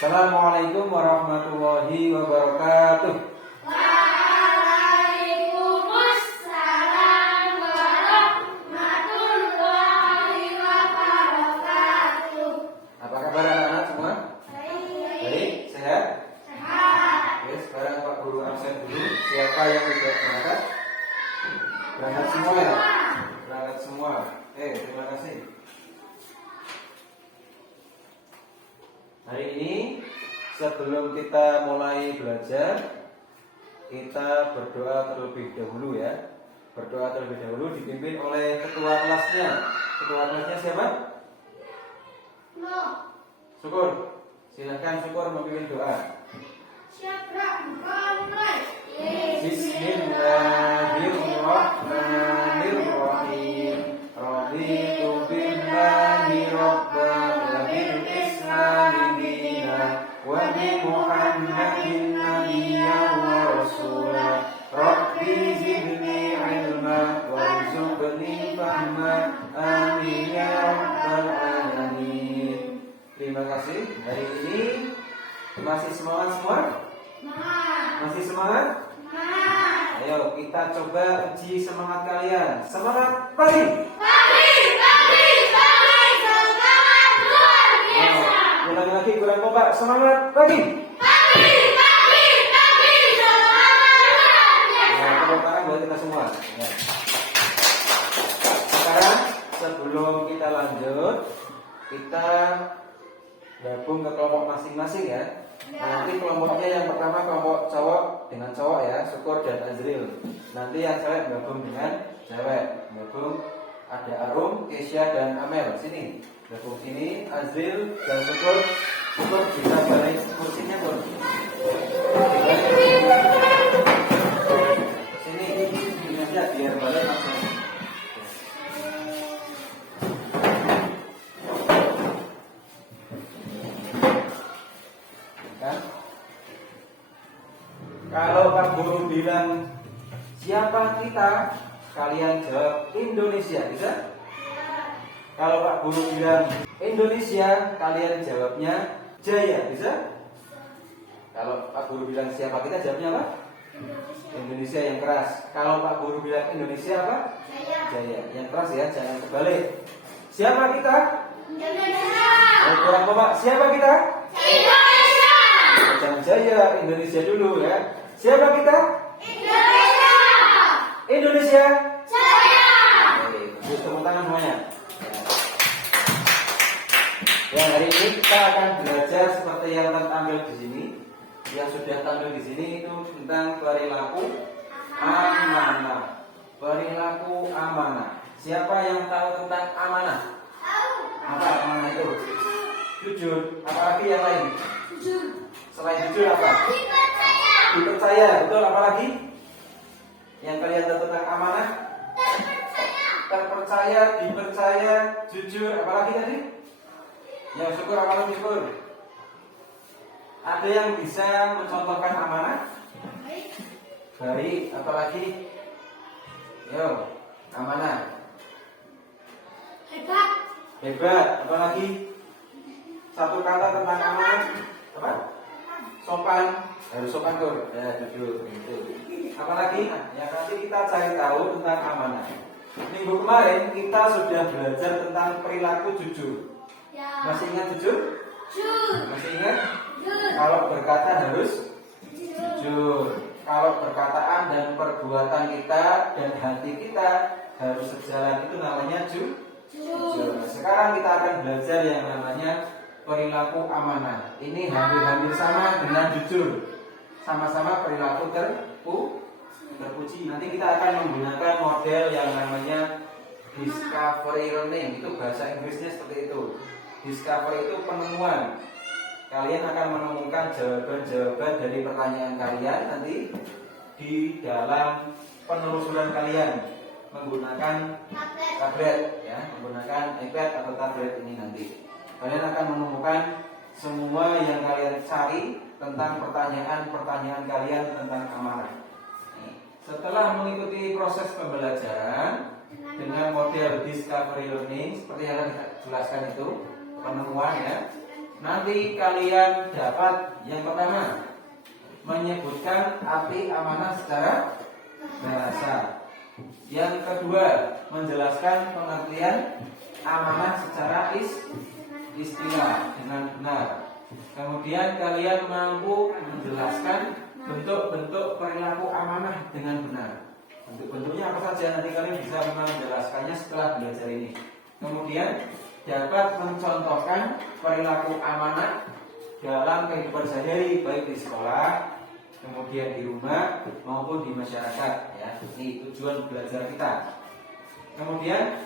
Assalamualaikum warahmatullahi wabarakatuh. Waalaikumsalam warahmatullahi wabarakatuh. Apa kabar anak-anak semua? Baik, sehat? Oke, sekarang Pak Guru absen dulu. Siapa yang tidak berangkat? Berangkat semua ya? Berangkat semua. Terima kasih. Hari ini sebelum kita mulai belajar, kita berdoa terlebih dahulu ya. Berdoa terlebih dahulu dipimpin oleh ketua kelasnya. Ketua kelasnya siapa? Syukur. Silakan Syukur memimpin doa. Bismillahirrahmanirrahim. Raditu billahi rabban wa bil islami dinan wa bi Muhammadin nabiyyan wa rasula. Rabbi zidni ilma warzuqni fahma. Amin ya rabbal alamin. Terima kasih. Hari ini masih semangat semua? Masih semangat? Ayo kita coba uji semangat kalian. Semangat pagi. Ulangi lagi kurang kompak. Semangat pagi. Tepuk tangan buat kita semua. Ya. Sekarang sebelum kita lanjut, kita gabung ke kelompok masing-masing ya. Nanti kelompoknya yang pertama kelompok cowok dengan cowok ya, Syukur dan Azril. Nanti yang cewek gabung dengan cewek. Gabung ada Arum, Kesya dan Amel. Sini. Gabung sini Azril dan Syukur. Syukur bisa balik kursinya, Bro. Sini aja biar balik langsung. Kalau Pak Guru bilang siapa kita, kalian jawab Indonesia, bisa? Kalau Pak Guru bilang Indonesia, kalian jawabnya Jaya, bisa? Kalau Pak Guru bilang siapa kita, jawabnya apa? Indonesia yang keras. Kalau Pak Guru bilang Indonesia apa? Jaya. Yang keras ya, jangan kebalik. Siapa kita? Indonesia. Kurang Bapak, siapa kita? Indonesia. Jangan Jaya, Indonesia dulu ya. Siapa kita? Indonesia. Indonesia. Jaya. Oke, tepuk tangan semuanya. Ya, hari ini kita akan belajar seperti yang tampil di sini. Yang sudah tampil di sini itu tentang perilaku amanah. Perilaku amanah. Siapa yang tahu tentang amanah? Apa amanah itu? Jujur. Apalagi yang lain? Selain jujur apa? Dipercaya. Betul, apalagi? Yang kalian tahu tentang amanah? Terpercaya, dipercaya, jujur. Apalagi tadi? Yang Syukur, apalagi Syukur? Ada yang bisa mencontohkan amanah? Baik, apalagi? Yo, amanah. Hebat, apalagi? Satu kata tentang amanah. Apa? Sopan. Harus sopan tuh. Ya, jujur gitu. Apalagi yang nanti kita cari tahu tentang amanah. Minggu kemarin kita sudah belajar tentang perilaku jujur. Masih ingat jujur? Masih ingat? Kalau berkata harus jujur. Kalau perkataan dan perbuatan kita dan hati kita harus sejalan, itu namanya jujur. Sekarang kita akan belajar yang namanya perilaku amanah. Ini hampir-hampir sama dengan jujur. Sama-sama perilaku terpuji. Nanti kita akan menggunakan model yang namanya discovery learning. Itu bahasa Inggrisnya seperti itu. Discovery itu penemuan. Kalian akan menemukan jawaban-jawaban dari pertanyaan kalian nanti di dalam penelusuran kalian menggunakan tablet ya, menggunakan iPad atau tablet ini nanti. Kalian akan menemukan semua yang kalian cari tentang pertanyaan-pertanyaan kalian tentang amanah. Setelah mengikuti proses pembelajaran dengan model discovery learning seperti yang kita jelaskan itu, penemuan ya, Nanti kalian dapat yang pertama menyebutkan arti amanah secara bahasa. Yang kedua, menjelaskan pengertian amanah secara istilah dengan benar. Kemudian kalian mampu menjelaskan bentuk-bentuk perilaku amanah dengan benar. Bentuk-bentuknya apa saja nanti kalian bisa menjelaskannya setelah belajar ini. Kemudian dapat mencontohkan perilaku amanah dalam kehidupan sehari-hari, baik di sekolah, kemudian di rumah maupun di masyarakat. Ya, ini tujuan belajar kita. Kemudian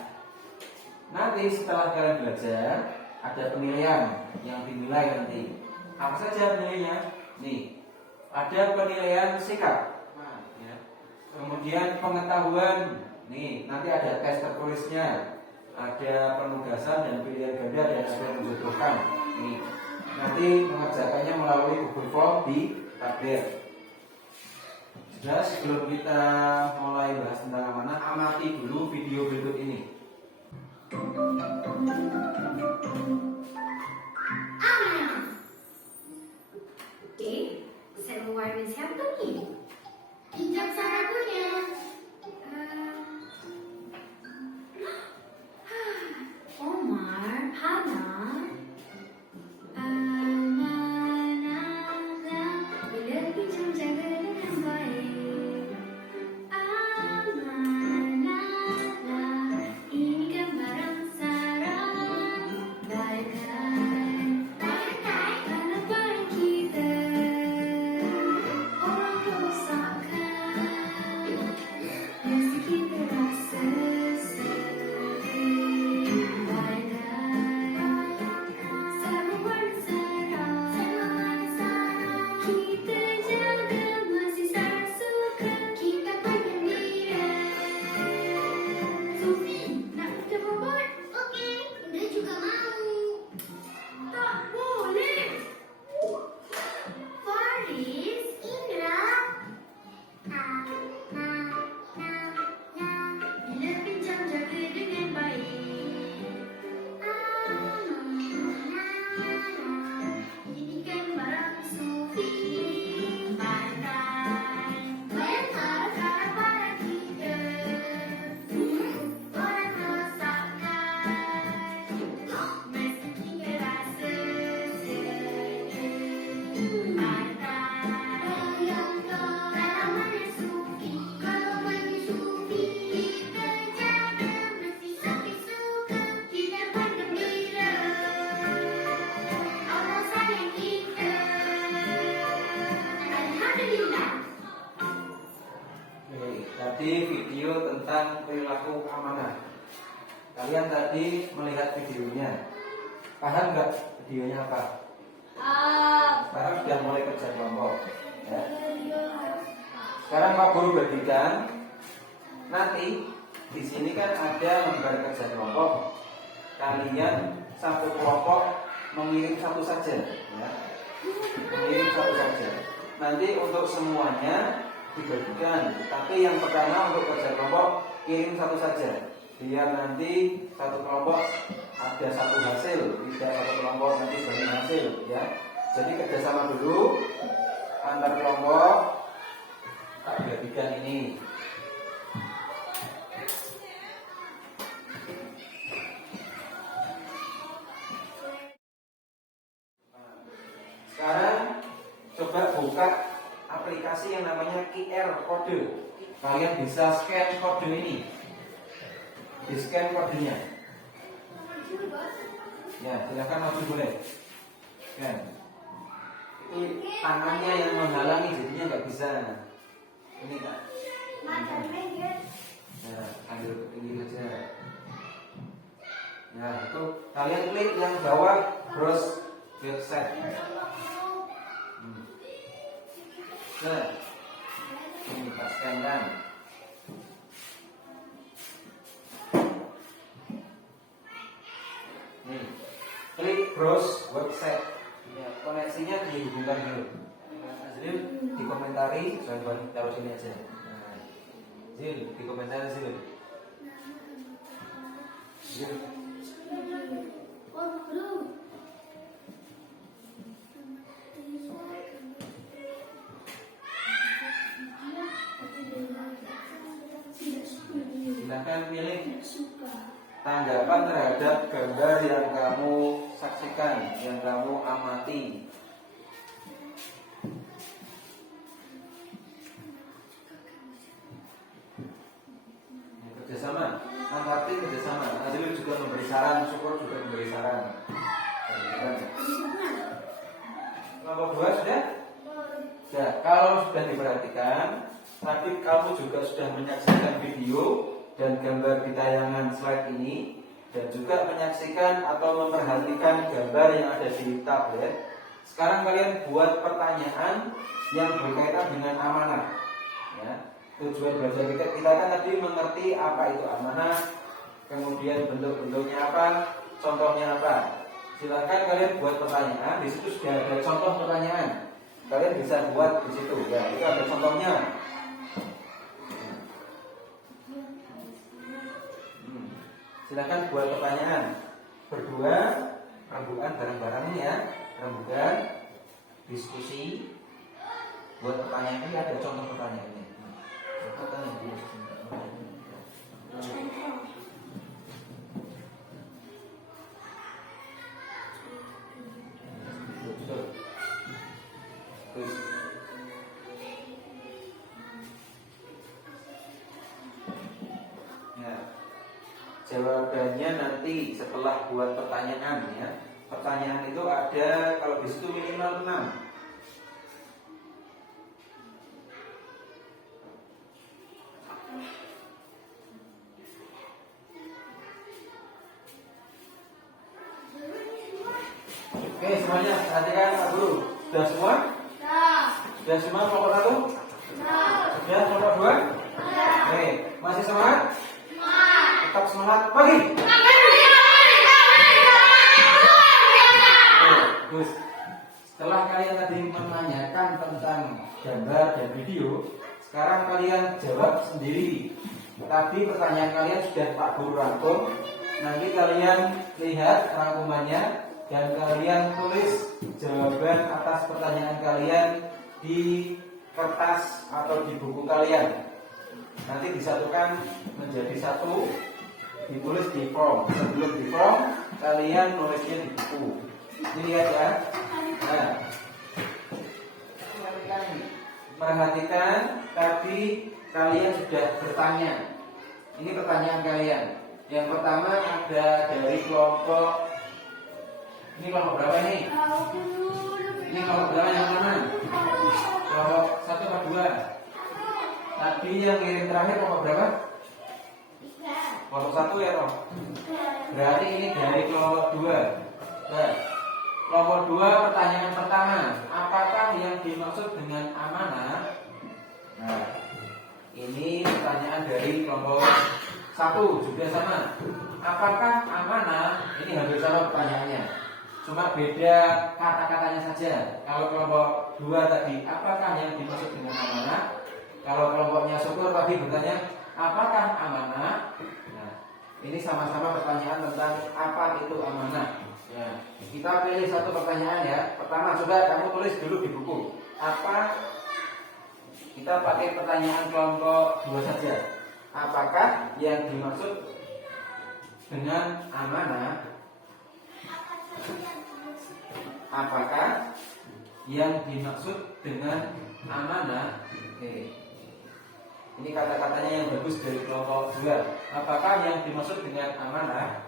nanti setelah kalian belajar ada penilaian yang dinilai nanti. Apa saja penilaiannya? Nih, ada penilaian sikap. Ya. Kemudian pengetahuan. Nih, nanti ada tes tertulisnya. Ada penugasan dan pilihan ganda dan ada yang membutuhkan. Nih, nanti mengerjakannya melalui Google Form di tablet. Sudah, sebelum kita mulai bahas tentang amanah, amati dulu video berikut ini. Amanah. Oke, saya mau warnai siapa nih? Bijaksana punya. Omar, Hana. Amanahlah, bila pinjam jaga dengan baik. Amanahlah, ini kan barang sarang. Baikkan, karena barang kita. Orang rosakkan, mesti kita rasa sedih. Baikkan, sama barang sarang. Kita jaga masih sarang suka. Kita bergembira. Sufi, nak kita robot? Oke, Indra juga mau. Tak boleh. Faris, Indra. Bila pinjam jaga dengan baik. Ini kan barang Sufi. Pandai, bayangkan cara pada kita. Orang rosakkan, mesti kita rasa sedih. Pandai, bayangkan mana Sufi. Kalau mana Sufi, kita jaga mesti Sufi suka. Kita bergembira, Allah sayang kita. Alhamdulillah. Oke, tadi video tentang perilaku amanah. Kalian tadi melihat videonya. Paham nggak videonya apa? Sekarang sudah mulai kerja kelompok. Ya. Sekarang Pak Guru bagikan. Nanti di sini kan ada lembar kerja kelompok. Kalian satu kelompok mengirim satu saja. Ya. Mengirim satu saja. Nanti untuk semuanya dibagikan. Tapi yang pertama untuk kerja kelompok kirim satu saja. Biar nanti satu kelompok ada satu hasil, tidak satu kelompok nanti banyak hasil, ya. Jadi kerjasama dulu antar kelompok. Tak bagikan ini. Sekarang coba buka aplikasi yang namanya QR kode. Kalian bisa scan kode ini. Di scan kodenya. Ya, silakan maju boleh. Scan. Itu tangannya yang menghalangi, jadinya nggak bisa. Ini kak. Nah, ambil ke pinggir aja. Nah, itu kalian klik yang bawah browse website. Nah, ini kita scan kan. Nih, klik browse website. Ya, koneksinya dihubungkan dulu. Zil dikomentari, saya taruh sini aja. Nah, Zil dikomentari Zil. Zil. tanggapan terhadap gambar yang kamu saksikan, yang kamu amati. Kerjasama, angkati kerjasama. Azril juga memberi saran, Syukur juga memberi saran. Nomor 2 sudah? Ya, kalau sudah diperhatikan, tapi kamu juga sudah menyaksikan video dan gambar di tayangan slide ini, dan juga menyaksikan atau memperhatikan gambar yang ada di tablet. Sekarang kalian buat pertanyaan yang berkaitan dengan amanah. Ya, tujuan belajar kita kan tadi mengerti apa itu amanah, kemudian bentuk-bentuknya apa, contohnya apa. Silakan kalian buat pertanyaan. Di situ sudah ada contoh pertanyaan. Kalian bisa buat di situ. Ya, itu ada contohnya. Silakan buat pertanyaan. Berdua, rembukan bareng-bareng ya. Rembukan, diskusi. Buat pertanyaan ini ada contoh pertanyaannya. Jawabannya nanti setelah buat pertanyaan ya. Pertanyaan itu ada, kalau di situ minimal 6. Oke, semuanya perhatikan Pak Guru. Sudah semua? Sudah semua kelompok 1? Sudah kelompok 2? Oke, masih semangat? Tetap semangat pagi. Terus setelah kalian tadi menanyakan tentang gambar dan video, sekarang kalian jawab sendiri. Tapi pertanyaan kalian sudah Pak Guru rangkum. Nanti kalian lihat rangkumannya dan kalian tulis jawaban atas pertanyaan kalian di kertas atau di buku kalian. Nanti disatukan menjadi satu, ditulis di form. Sebelum di form, kalian nulisnya di buku. Ini lihat ya. Nah, perhatikan tadi kalian sudah bertanya. Ini pertanyaan kalian. Yang pertama ada dari kelompok. Ini kelompok berapa ini? Ini kelompok berapa yang mana? Kelompok 1 atau 2? Tadi yang kirim terakhir kelompok berapa? Kelompok 1 ya Roh? Berarti ini dari kelompok 2. Nah, kelompok 2 pertanyaan pertama, apakah yang dimaksud dengan amanah? Nah, ini pertanyaan dari kelompok 1 juga sama. Apakah amanah? Ini hampir sama pertanyaannya, cuma beda kata-katanya saja. Kalau kelompok 2 tadi, apakah yang dimaksud dengan amanah? Kalau kelompoknya Syukur tadi bertanya, apakah amanah? Nah, ini sama-sama pertanyaan tentang apa itu amanah. Ya, kita pilih satu pertanyaan ya. Pertama, coba kamu tulis dulu di buku. Apa? Kita pakai pertanyaan kelompok 2 saja. Apakah yang dimaksud dengan amanah? Apakah yang dimaksud dengan amanah? Oke. Ini kata-katanya yang bagus dari kelompok 2. Apakah yang dimaksud dengan amanah?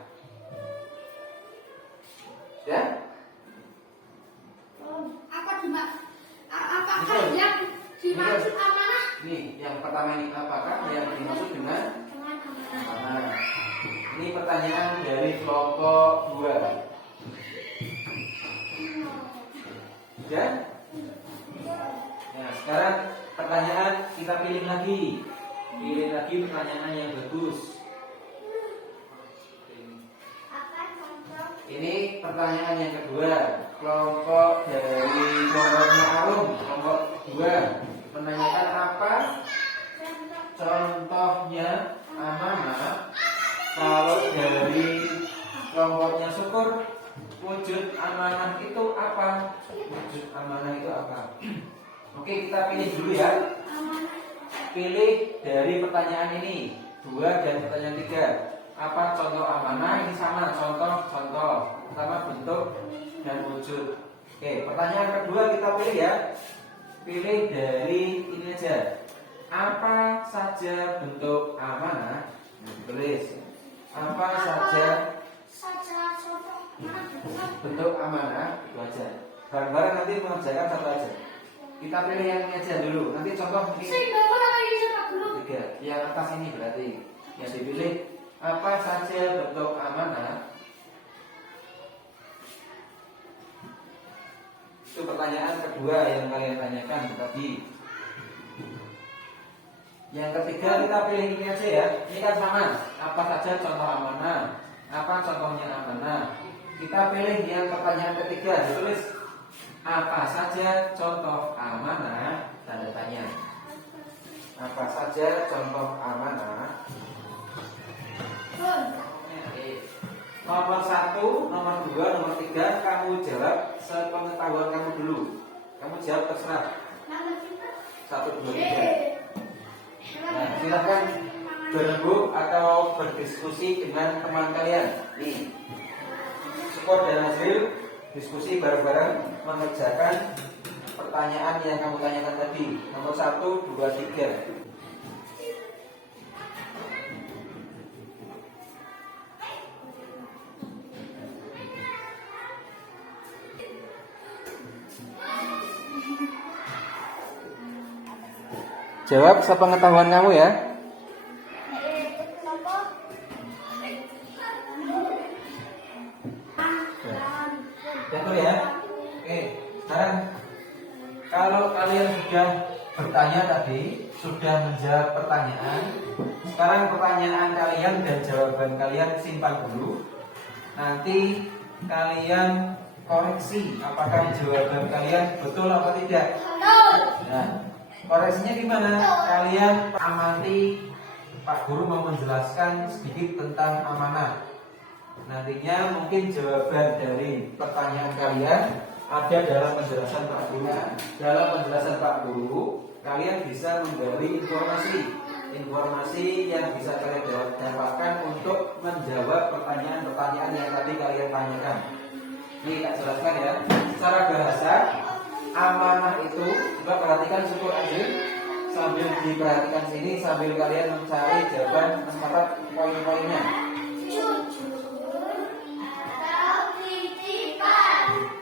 Ya? Apakah yang dimaksud amanah? Nih, yang pertama ini apakah yang dimaksud dengan amanah? Ini pertanyaan dari kelompok 2. Ya? Nah, sekarang pertanyaan kita pilih lagi. Pilih lagi pertanyaan yang bagus. Ini pertanyaan yang kedua. Kelompok dari kelompoknya Arum, kelompok 2, menanyakan apa contohnya amanah. Kalau dari kelompoknya Syukur, wujud amanah itu apa? Wujud amanah itu apa? Oke, kita pilih dulu ya. Pilih dari pertanyaan ini 2 dan pertanyaan 3. Apa contoh amanah? Ini sama contoh, sama bentuk dan wujud. Oke, pertanyaan kedua kita pilih ya. Pilih dari ini aja. Apa saja bentuk amanah? Tulis. Apa saja bentuk amanah? Itu aja. Bareng-bareng nanti mengerjakan satu aja. Kita pilih yang ini aja dulu. Nanti contoh ini. Tiga. Yang atas ini berarti yang dipilih. Apa saja bentuk amanah? Itu pertanyaan kedua yang kalian tanyakan tadi. Yang ketiga kita pilih ini aja ya. Ini kan sama. Apa saja contoh amanah? Apa contohnya amanah? Kita pilih yang pertanyaan ketiga. Ditulis apa saja contoh amanah? Tanda tanya. Apa saja contoh amanah? Nomor 1, nomor 2, nomor 3 kamu jawab sepengetahuan kamu dulu. Kamu jawab terserah. 1, 2, 3. Nah, silakan berembuk atau berdiskusi dengan teman kalian. Nih, skor dan hasil diskusi bareng-bareng mengerjakan pertanyaan yang kamu tanyakan tadi. Nomor 1, 2, 3. Jawab sepengetahuan kamu ya. Betul ya. Oke, sekarang kalau kalian sudah bertanya tadi, sudah menjawab pertanyaan, sekarang pertanyaan kalian dan jawaban kalian simpan dulu. Nanti kalian koreksi apakah jawaban kalian betul atau tidak. Nah, koreksinya gimana? Kalian amati Pak Guru mau menjelaskan sedikit tentang amanah. Nantinya mungkin jawaban dari pertanyaan kalian ada dalam penjelasan Pak Guru. Dalam penjelasan Pak Guru, kalian bisa menggali informasi yang bisa kalian dapatkan untuk menjawab pertanyaan-pertanyaan yang tadi kalian tanyakan. Ini tak jelaskan ya. Secara bahasa, amanah itu, coba perhatikan syukur aja. Sambil diperhatikan sini, sambil kalian mencari jawaban, mencatat poin-poinnya.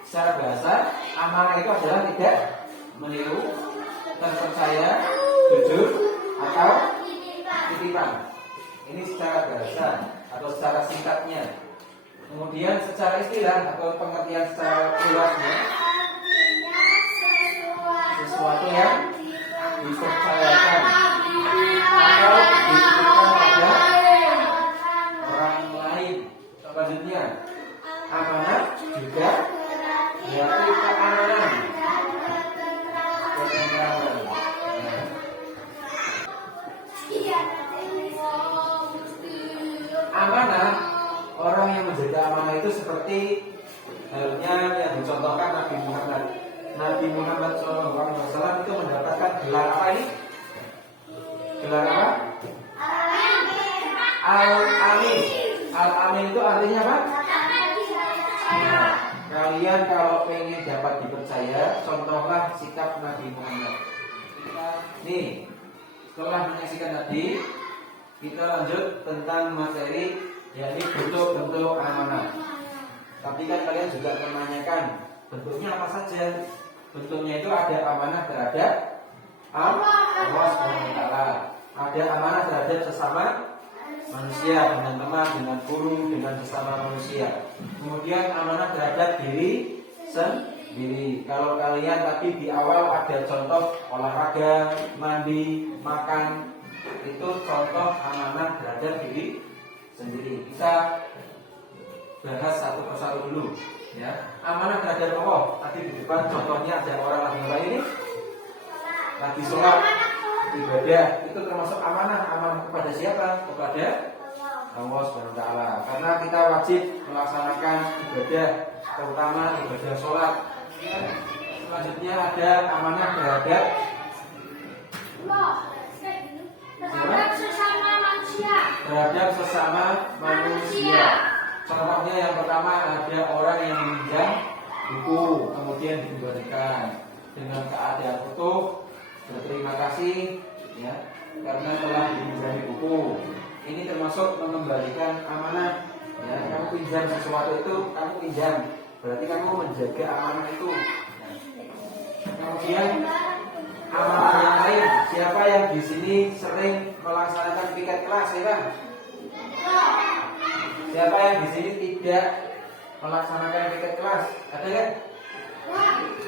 Secara bahasa, amanah itu adalah tidak meniru, terpercaya, jujur, atau titipan. Ini secara bahasa atau secara singkatnya. Kemudian secara istilah atau pengertian secara luasnya, sesuatu yang dipercayakan atau dititipkan pada orang lain. Selanjutnya, amanah juga berarti keamanan. Amanah, orang yang menjaga amanah itu seperti halnya yang dicontohkan Nabi Muhammad. Nabi Muhammad SAW itu mendapatkan gelar apa ini? Gelar apa? Al-Amin. Al-Amin itu artinya apa? Nah, kalian kalau pengen dapat dipercaya, contohlah sikap Nabi Muhammad. Nih, setelah menyaksikan tadi, kita lanjut tentang materi yakni bentuk-bentuk amanah. Tapi kan kalian juga menanyakan bentuknya apa saja. Bentuknya itu ada amanah terhadap Allah SWT, ada amanah terhadap sesama manusia, dengan teman, dengan guru, dengan sesama manusia. Kemudian amanah terhadap diri sendiri. Kalau kalian tadi di awal ada contoh olahraga, mandi, makan, itu contoh amanah terhadap diri sendiri. Kita bahas satu persatu dulu. Ya, amanah terhadap Allah. Tadi di depan contohnya ada orang lagi ngapain ini? Lagi sholat, ibadah. Itu termasuk amanah. Amanah kepada siapa? Kepada Allah SWT. Karena kita wajib melaksanakan ibadah, terutama ibadah sholat. Selanjutnya ada amanah terhadap sesama manusia. terhadap sesama manusia. Contohnya yang pertama ada orang yang meminjam buku kemudian dikembalikan dengan keadaan utuh, berterima kasih ya karena telah dipinjami buku. Ini termasuk mengembalikan amanah. Ya, kamu pinjam sesuatu itu, kamu pinjam, berarti kamu menjaga amanah itu. Ya. Kemudian amanah yang lain, siapa yang di sini sering melaksanakan piket kelas ya? Siapa yang di sini tidak melaksanakan piket kelas? Ada kan?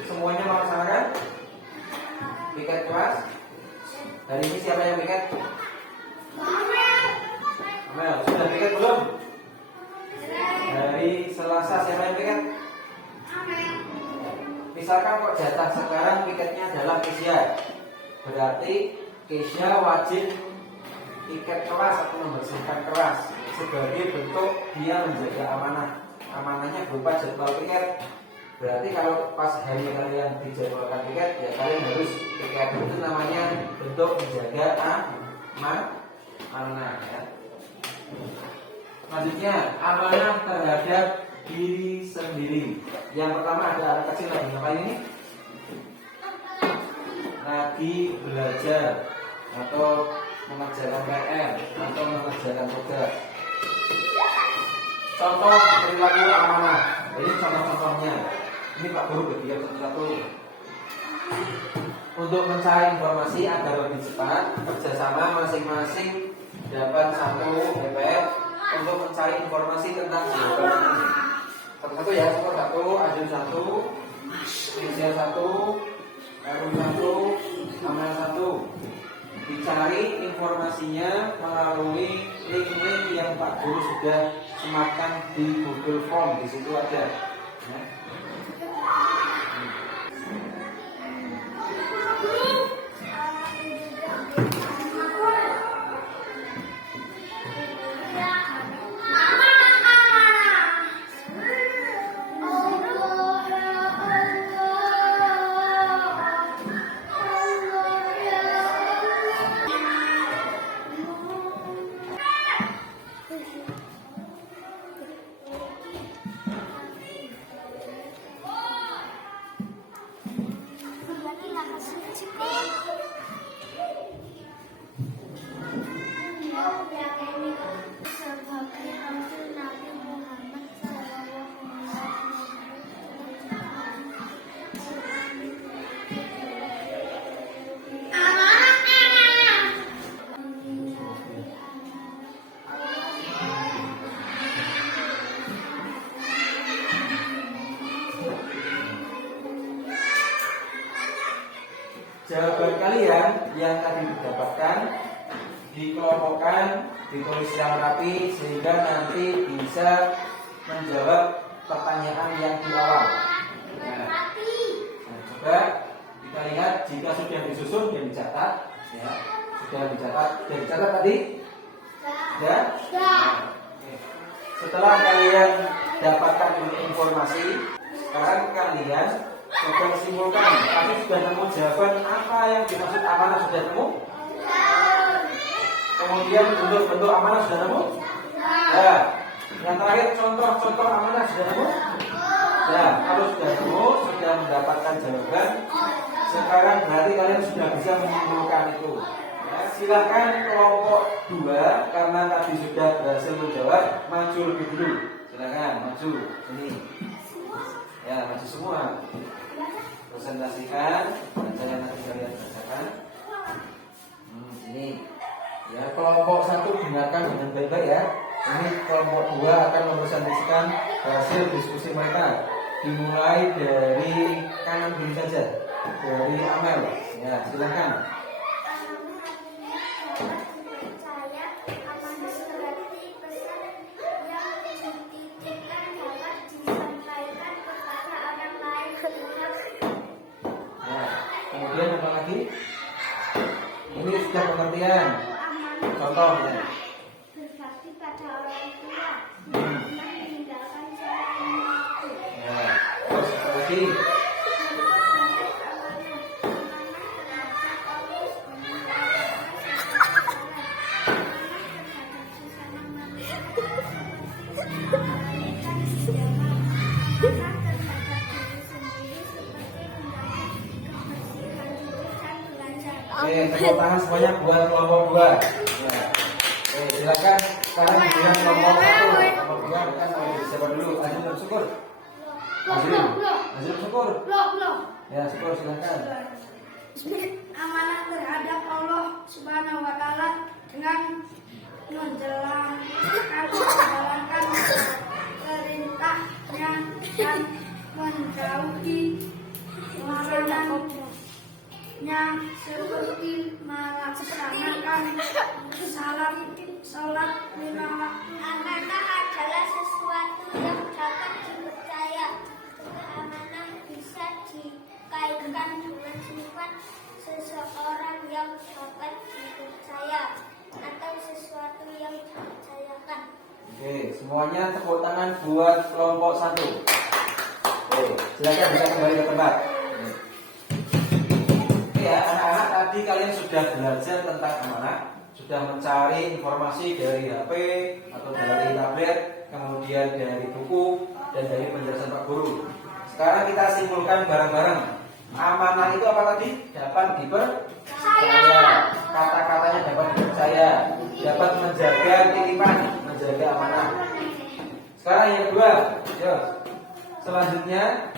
Semuanya melaksanakan piket kelas. Hari ini siapa yang piket? Amel, sudah piket belum? Dari Selasa siapa yang piket? Misalkan kok jatah sekarang piketnya adalah Keisha, berarti Keisha wajib piket kelas atau membersihkan kelas sebagai bentuk dia menjaga amanah. Amanahnya berupa jadwal piket. Berarti kalau pas hari kalian dijadwalkan piket, ya kalian harus piket. Itu namanya bentuk menjaga amanah ya. Selanjutnya amanah terhadap diri sendiri. Yang pertama ada anak kecil lagi ngapain ini? Lagi belajar atau mengerjakan PR atau mengerjakan tugas. Contoh perilaku amanah. Ini contoh-contohnya. Ini Pak Guru bagi satu-satu. Untuk mencari informasi agar lebih cepat, kerjasama masing-masing dapat satu DPR untuk mencari informasi tentang jawaban ini. Satu-satu ya, skor satu, Adil satu, Inisial satu, Erwin satu, Amel satu. Dicari informasinya melalui link-link yang Pak Guru sudah sematkan di Google Form, di situ ada. Ya. Jawaban kalian yang tadi didapatkan dikelompokkan, ditulis yang rapi sehingga nanti bisa menjawab pertanyaan yang di awal. Nah, coba kita lihat jika sudah disusun dan dicatat, ya sudah dicatat tadi, ya. Nah, setelah kalian dapatkan informasi, sekarang kalian coba simpulkan. Kami sudah nemu jawaban apa yang dimaksud amanah, sudah nemu? Kemudian bentuk-bentuk amanah sudah nemu? Ya. Yang terakhir contoh-contoh amanah sudah nemu? Ya. Kalau sudah nemu, sudah mendapatkan jawaban, sekarang berarti kalian sudah bisa menyimpulkan itu. Ya, silakan kelompok 2 karena tadi sudah berhasil menjawab, maju lebih dulu. Silakan maju sini. Ya, maju semua. Presentasikan acara yang nanti kalian bacakan. Ini ya, kelompok 1 dengarkan dengan baik-baik ya. Ini kelompok 2 akan mempresentasikan hasil diskusi mereka. Dimulai dari kanan kiri saja, dari Amel. Ya, silakan. Kemudian apa lagi? Ini sudah pengertian. Contohnya. Berbakti pada orang tua. Meninggalkan cara yang buruk. Ya. Terus apa lagi? Oke, tepuk tangan semuanya buat kelompok 2. Ya. Oke, silakan sekarang dengan kelompok 1. Kelompok 2 kan siapa dulu? Azril dan Syukur. Azril Syukur. Ya, Syukur silakan. Amanah terhadap Allah Subhanahu wa taala dengan menjalankan perintahnya dan menjauhi larangannya seperti melaksanakan salat lima waktu. Amanah adalah sesuatu yang dapat dipercaya. Amanah bisa dikaitkan dengan sifat seseorang yang dapat dipercaya atau sesuatu yang dipercayakan. Oke, semuanya tepuk tangan buat kelompok 1. Oke, silakan bisa kembali ke tempat. Ya, anak-anak tadi kalian sudah belajar tentang amanah, sudah mencari informasi dari HP atau dari tablet, kemudian dari buku dan dari penjelasan Pak Guru. Sekarang kita simpulkan bareng-bareng. Amanah itu apa tadi? Dapat dipercaya. Kata-katanya dapat dipercaya, dapat menjaga titipan, menjaga amanah. Sekarang yang kedua, yuk. Selanjutnya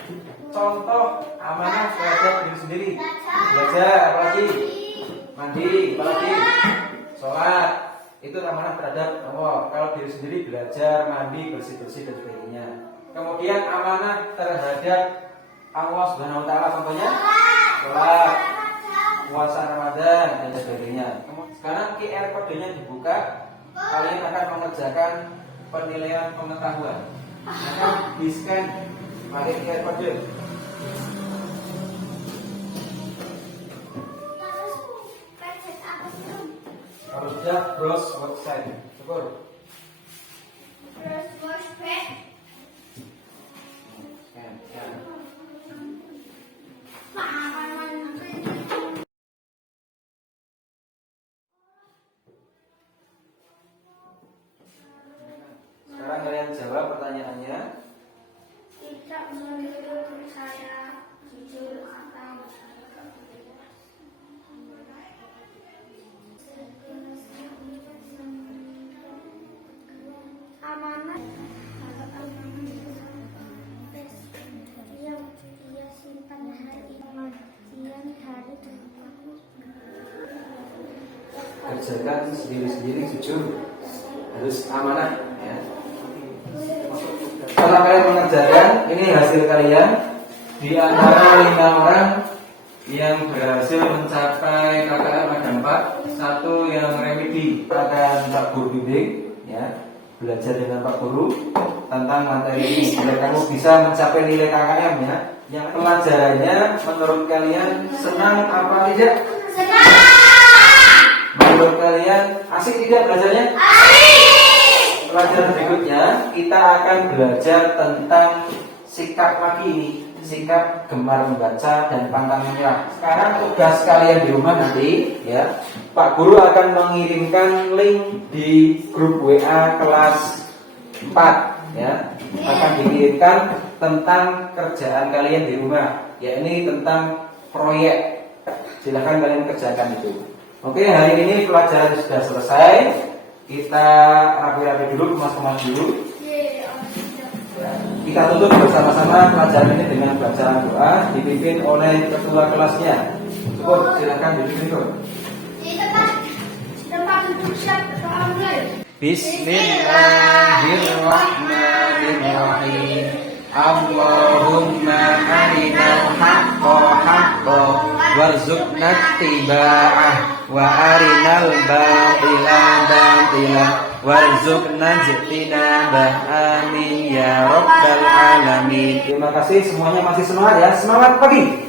contoh amanah terhadap diri sendiri. Belajar, apalagi mandi, apalagi sholat. Itu amanah terhadap Allah. Kalau diri sendiri belajar, mandi, bersih-bersih dan sebagainya. Kemudian amanah terhadap Allah Subhanahu wa taala, contohnya sholat, puasa Ramadan dan sebagainya. Sekarang QR kodenya dibuka. Kalian akan mengerjakan penilaian pengetahuan. Akan di-scan pakai QR kode. Harus sudah browse website. Syukur. Scan. Sekarang kalian jawab pertanyaannya. Tidak menurut saya jujur atau amanah yang dia simpan hari kemudian hari Kerjakan sendiri-sendiri, jujur, harus amanah ya. Setelah kalian mengerjakan, ini hasil kalian. Di antara 5 orang yang berhasil mencapai KKM ada 4. 1 yang remedi akan Pak Guru bimbing ya, belajar dengan Pak Guru tentang materi ini biar kamu bisa mencapai nilai KKM ya. Yang pelajarannya menurut kalian senang apa tidak? senang. Menurut kalian asik tidak belajarnya? Pelajaran berikutnya kita akan belajar tentang sikap lagi ini, sikap gemar membaca dan pantang menyerah. Sekarang tugas kalian di rumah nanti ya, Pak Guru akan mengirimkan link di grup WA kelas 4 ya, akan dikirimkan tentang kerjaan kalian di rumah, ya ini tentang proyek. Silahkan kalian kerjakan itu. Oke, hari ini pelajaran sudah selesai. Kita rapi-rapi dulu, kemas-kemas dulu. Kita tutup bersama-sama pelajaran ini dengan bacaan doa dipimpin oleh ketua kelasnya. Syukur, silakan dipimpin dulu. Tempat duduk siap doa mulai. Bismillahirrahmanirrahim. Allahumma arinal haqqa haqqa warzuqna ittiba'ah wa arinal batila batila warzuqna ijtinabah. Amin ya rabbal alamin. Terima kasih semuanya, masih semangat ya. Semangat pagi.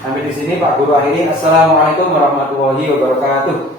Sampai di sini Pak Guru akhiri. Assalamualaikum warahmatullahi wabarakatuh.